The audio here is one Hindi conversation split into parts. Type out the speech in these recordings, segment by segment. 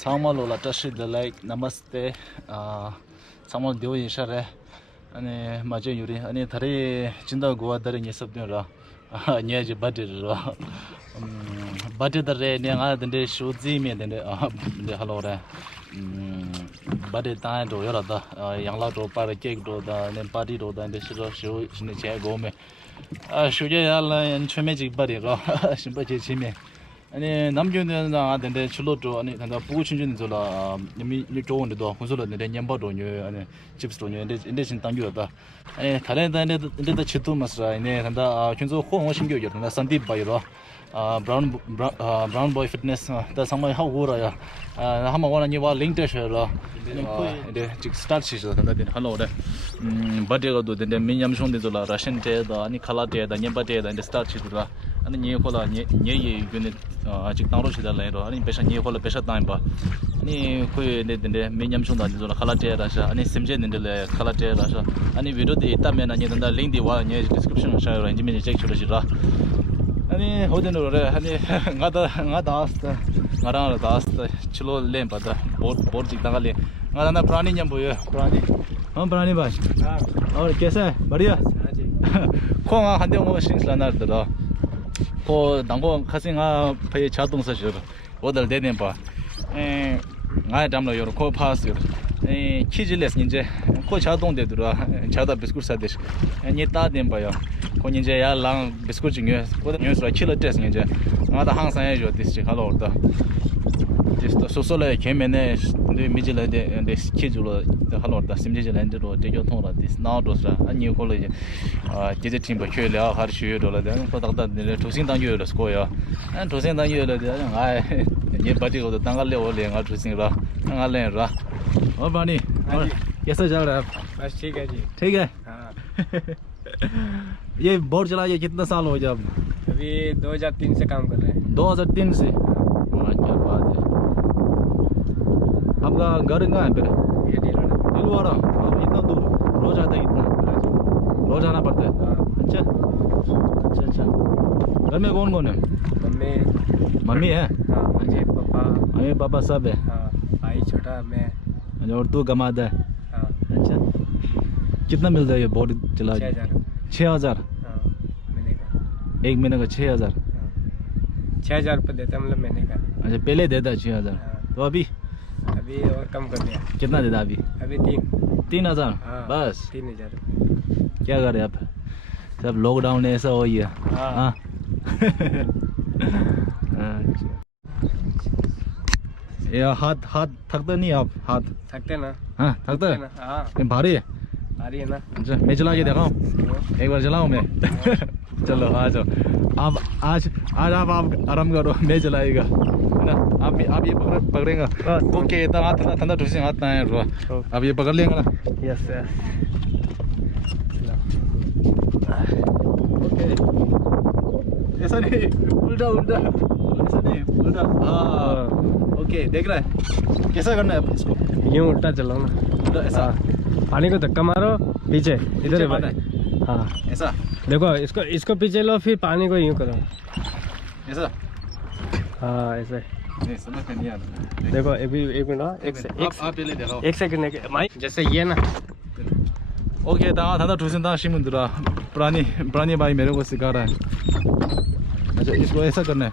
Samalola tashi the like namaste Samal dio yishare ane maje yuri ane thari chinda goa dari nyesabdin ra nyeji badi ra badi dare ne nga dende shuzi me dende de halore badi ta do yora da yangla do para cake do da ne party do da de shiro shu shine che go me shuje yalla en cheme ji badi ra shimba je chime 아니 남교는 나한테 출로도 아니 단다 보고 친구는 저라 님이 좋은데도 혼술로 내 냠바도 녀 아니 집스도 녀 인데 신 당교다 아니 다른 데도 치도 마스라 아니 단다 춘조 호호 신교 여다 산딥 바이로 brown boy fitness 다 상마이 하고라야 한번 원하니 와 링크 셔라 이제 직 스타트 시죠 단다 할로데 버데가도 데 민냠숑데 저라 러시안 데다 아니 칼라데다 냠바데다 인데 스타트 시도라 아니 니콜라 니예 유닛 아직 나로시다 라이로 아니 베샤 니콜라 베샤 타임바 아니 코에 데데 민냠숑다 저라 칼라데라샤 아니 심제는데 칼라데라샤 아니 비디오데 이따면 아니 단다 링디 와 니 디스크립션 샤요 인지메니 체크 줄지라 아니 호데노레 아니 나다 아스타 나랑 다스타 칠로 렘바다 보드 당갈레 나나 प्राणी 냠 보여 प्राणी प्राणी भाई और कैसा है बढ़िया हां जी खोंगा 한대 뭐 신슬라나더라 고 당고 카싱아 페 자동차 저 오들 되는 봐에 나 담로 요로 코 파스 에 키질레스 이제 코 자동되더라 자다 비스쿠트 사듯이 니 따된 봐요 고 이제 야랑 비스쿠트 중에 고 뉴스라 킬러 테스트 이제 나다 항상 해줘 디스 할로다 지스토 소소레 케메네 데 미질레데 데 스케줄로 할로다 심제jel랜드로 대교 통라 디스 나도스라 아니 콜레지 제제 팀 버큐려 하르슈 돌라데 포닥다 네 도신 당교로 스코야 안 도신 당교로 아 ये बड़ी को तो तंगले वो लेंगा ट्रेसिंग रा तंगले रा और पानी और कैसा चल रहा है बस ठीक है जी ठीक है हां ये बोर्ड चला ये कितना साल हो गया अभी 2003 से काम कर रहे हैं 2003 से क्या बात है आपका घर कहाँ है फिर ये दिलवाड़ा अब इतना दूर रोज आता है इतना रोज आना पड़ता है अच्छा अच्छा अच्छा घर में कौन कौन है मम्मी है मुझे पापा सब है भाई छोटा मैं और तू कमाता है अच्छा कितना मिलता है ये बोर्ड चला 6000 महीने का एक महीने का 6000 6000 रुपये देता मतलब महीने का अच्छा पहले देता 6000 तो अभी और कम कर दिया कितना देता अभी 3000 बस 3000 क्या करे आप सब लॉकडाउन ऐसा हो ही है हाँ ये हाथ थकते नहीं आप हाथ थकते ना हाँ थकते हैं हाँ भारी है ना अच्छा मैं चला के दिखाऊं एक बार चलाऊं मैं चलो आ जाओ आप आज आप आराम करो मैं चलाएगा है ना आप ये पकड़ेगा ओके ठंडा ठुसी हाथ ना है आप ये पकड़ लेंगे ना यस ओके ऐसा नहीं उल्टा ऐसा नहीं उल्टा हाँ ओके देख रहा है कैसा करना है इसको यूं उल्टा चलाओ ना उल्टा ऐसा पानी को धक्का मारो पीछे इधर है हाँ ऐसा देखो इसको पीछे लो फिर पानी को यूं करो ऐसा हाँ ऐसे नहीं समझ में नहीं आता देखो एक मिनट आप पहले देखो एक सेकंड जैसे ये ना ओके दादा ठुसिंदा शिमुंदरा प्राणी भाई मेरे को सिखा रहा है अच्छा इसको ऐसा करना है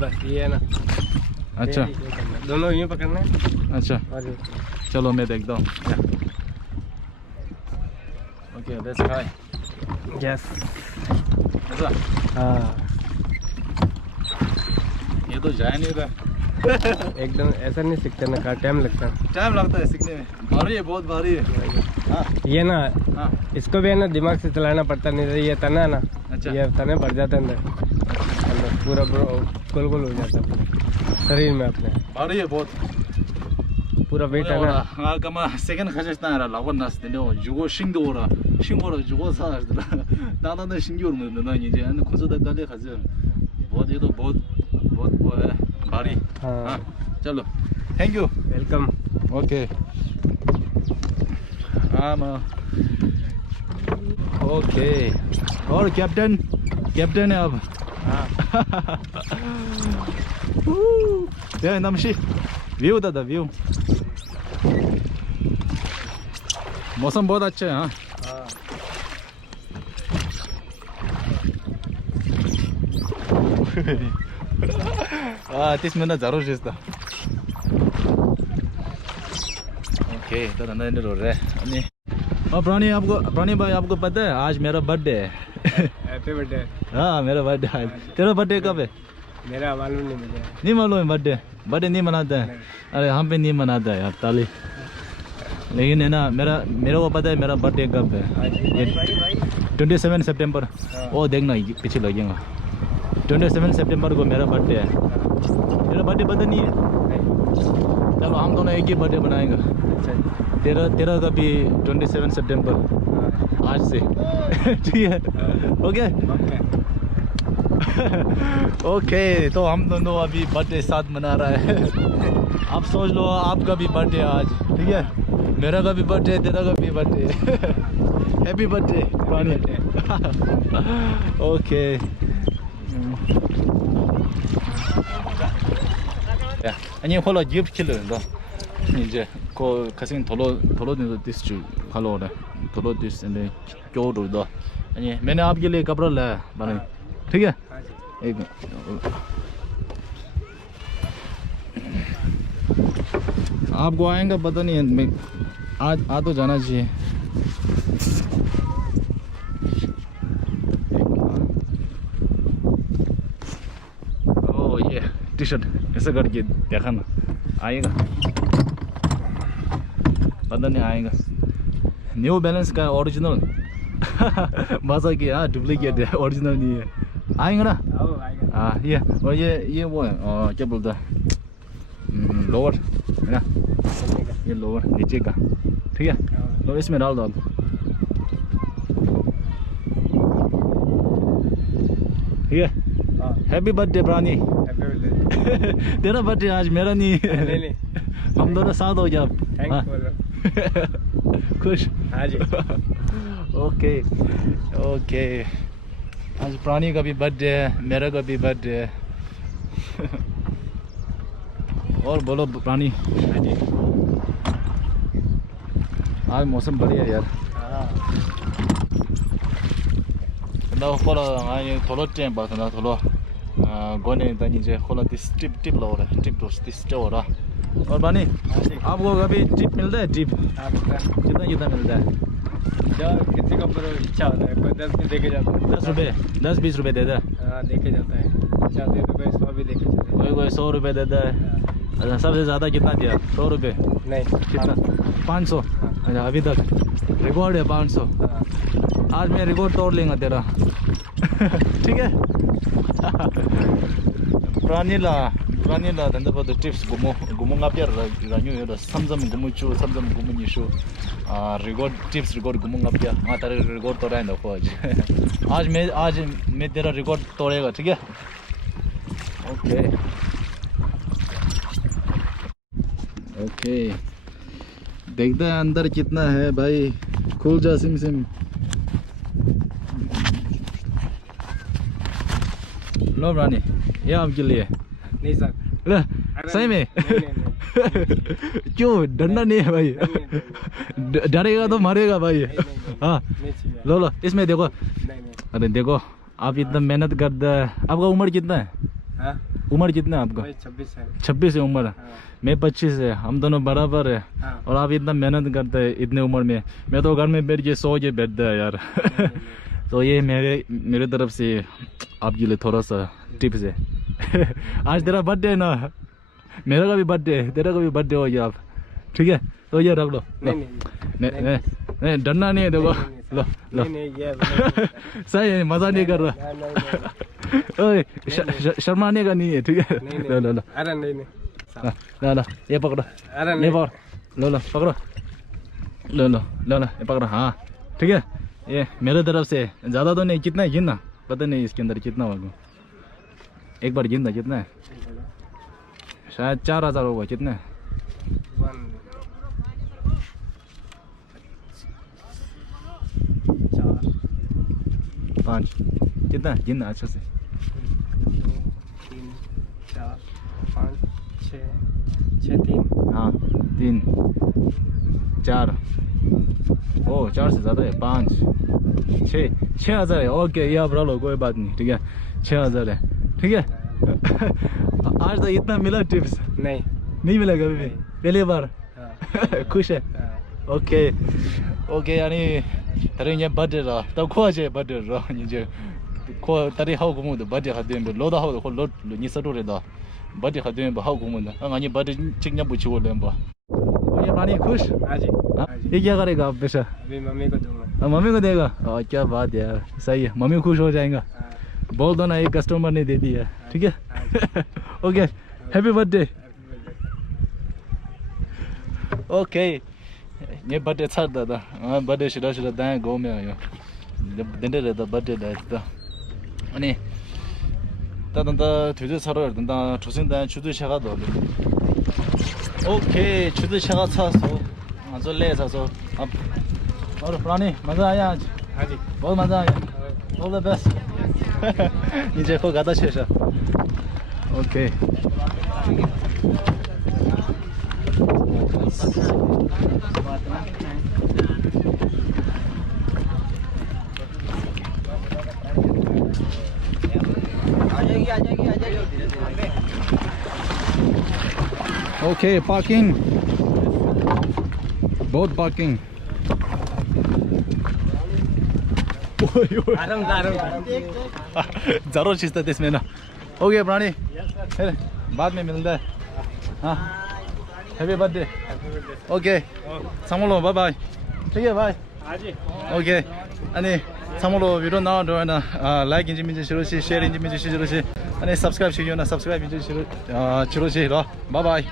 बस ये है ना अच्छा दोनों यूं पकड़ना है अच्छा चलो मैं देखता हूँ ओके लेट्स ट्राई यस ऐसा हाँ ये तो जाए नहीं रहा एकदम ऐसा नहीं सीखते ना टाइम लगता है सीखने में भारी है बहुत भारी है हाँ ये ना हाँ इसको भी है ना दिमाग से चलाना पड़ता नहीं तो ये तना ना अच्छा ये तने बढ़ जाता है अंदर पूरा गोल हो जाता है शरीर में अपने भारी है बहुत पूरा वेट है ना हाँ कमा सेकंड खर्च ना रहा लागो नस देने जुगो शिंगोरा जुगो सा दादा ने शिंगोर में ना ये जो खुद से दाले खर्च बहुत ये तो बहुत है भारी हाँ चलो thank you welcome okay okay और कैप्टन है अब हाँ ये नमशी व्यू दादा व्यू मौसम बहुत अच्छा है हाँ तीस मिनट जरूर चीज था ओके तो धंधा नहीं हो रहा है और प्राणी भाई आपको पता है आज मेरा बर्थडे है हैप्पी बर्थडे हाँ मेरा बर्थडे आज तेरा बर्थडे कब है मेरा मालूम नहीं मुझे नहीं मालूम है बर्थडे नहीं मनाता है अरे हम पे नहीं मनाता है यार ताली लेकिन है ना मेरे को पता है मेरा बर्थडे कब है 27 सितंबर वो देखना पीछे लगेगा 27 सितंबर को मेरा बर्थडे है तेरा बर्थडे पता नहीं है चलो हम दोनों एक ही बर्थडे बनाएंगे तेरा का भी 27 सितंबर आज से ठीक है ओके ओके तो हम दोनों अभी बर्थडे साथ मना रहा है आप सोच लो आपका भी बर्थडे आज ठीक है मेरा का भी बर्थडे तेरा का भी बर्थडे हैप्पी बर्थडे प्राणी ओके 야, 아니 홀라 gift 킬러인가? 이제 그 가슴 돌아다니는 디스 할로네. 돌아다니는 교도도. 아니 मैंने आपके लिए कपड़ा लाया बने. ठीक है? एक आपको आएगा पता नहीं मैं आज आ तो जाना चाहिए. ओह ये टी शर्ट ऐसा करके देखा ना आएगा पता नहीं आएगा न्यू बैलेंस का ओरिजिनल मजा की हाँ डुप्लीकेट है ओरिजिनल नहीं है आएगा ना हाँ ये और ये वो है क्या बोलता है लोअर है ना ये लोअर नीचे का ठीक है तो इसमें डाल दो आप ठीक है हैप्पी बर्थडे प्राणी तेरा बर्थडे आज मेरा नहीं है हम दोनों साथ हो जाओ खुश हाँ जी ओके ओके आज प्राणी का भी बर्थडे है मेरा का भी बर्थडे है और बोलो प्राणी हाँ जी आज मौसम बढ़िया यार 나 홀라 아니 돌었지 바나 돌어 गोने तनी जे खोला दिस टिप लो रहा टिप तो दिस जो रहा और बानी आपको कभी टिप मिलता है टिप कितना मिलता है यार किसी का पर इच्छा होता है कोई 10 भी देके जाता है 10 रुपए 10-20 रुपए देता है हाँ देके जाता है 40 रुपए 100 भी देके जाता है कोई 100 रुपए देता है अच्छा सबसे ज़्यादा कितना दिया 100 रुपए नहीं कितना 500 अच्छा अभी तक रिकॉर्ड है 500 आज मैं रिकॉर्ड तोड़ लेंगे तेरा ठीक है प्राणीला धंधा पर tips Gumo ngapiar ranyu ya samsam gumuchu samsam gumunishu record tips record Gumo ngapiar हाँ तेरा रिकॉर्ड तोड़ा है देखो आज मैं तेरा रिकॉर्ड तोड़ेगा ठीक है ओके ओके देखते हैं अंदर कितना है भाई खुल जा सिम लो रानी ये आपके लिए नहीं सर सही में क्यों डरना नहीं है भाई डरेगा तो मरेगा भाई हाँ लो इसमें देखो अरे देखो आप इतना मेहनत करते हैं आपका उम्र कितना है उम्र कितना है आपका 26 है उम्र मैं 25 है हम दोनों बराबर है और आप इतना मेहनत करते हैं इतने उम्र में मैं तो घर में बैठ के सो के बैठता है यार तो ये मेरे तरफ से आपके लिए थोड़ा सा टिप्स है आज तेरा बर्थडे है ना मेरा का भी बर्थडे है तेरा का भी बर्थडे हो गया आप ठीक है तो ये रख लो नहीं डरना नहीं है देखो लो सही है मजा नहीं कर रहा ओए शर्माने का नहीं है ठीक है लो अरे नहीं लो ये पकड़ो ये पकड़ो लो पकड़ो लो ये पकड़ो हाँ ठीक है ये मेरे तरफ से ज़्यादा तो नहीं कितना है गिनना पता नहीं इसके अंदर कितना होगा एक बार गिनना कितना है शायद 4000 होगा कितना है 5 कितना है गिनना अच्छा से 2 3 4 5 6 छः तीन हाँ 3 4 ओ 4 से ज़्यादा है 5 6,000 है ओके ये आप लो कोई बात नहीं ठीक है 6,000 है ठीक है आज तो इतना मिला टिप्स नहीं मिला कभी भी पहली बार खुश है ओके ओके यानी तरी ये बर्थडे रा तो खोजे बर्थडे रा 이제 코 तरी 하고 공부도 बर्थडे 하든 로다 하고 로 니서로래다 बर्थडे 하든 뭐 하고 공부는 아니 बर्थडे 직접 붙이고 lemba ये पानी खुश हाँ जी ये क्या करेगा आप पैसा अभी मम्मी को दूंगा मम्मी को देगा क्या बात है यार सही है मम्मी खुश हो जाएगा बोल दो ना एक कस्टमर ने दे दिया ठीक है ओके हैप्पी बर्थडे ओके ये बर्थडे था दादा बर्थडे शिरा दाएं गो में आयो जब दिन रहता बर्थडे रहता अनि ताता तुझे सरो रहता ठुसिन दाएं छुदु छगा दो ओके छुदु छगा था सो जो ले था सो अब और प्राणी मजा आया आज हाँ जी बहुत मजा आया ऑल द बेस्ट 이제 거 가다 쳐서 오케이 आ जाएगी ओके पार्किंग बहुत पार्किंग जरूर चीज था इसमें ना ओके प्राणी बाद में मिलता है हाँ happy birthday okay 상물로 bye bye ठीक है बाय ओके 아니 상물로 위로 나와도나 라이크 인지 민지 싫으시 쉐어 인지 민지 싫으시 아니 서브스크라이브 시켜나 서브스크라이브 인지 싫으시 로 바이 바이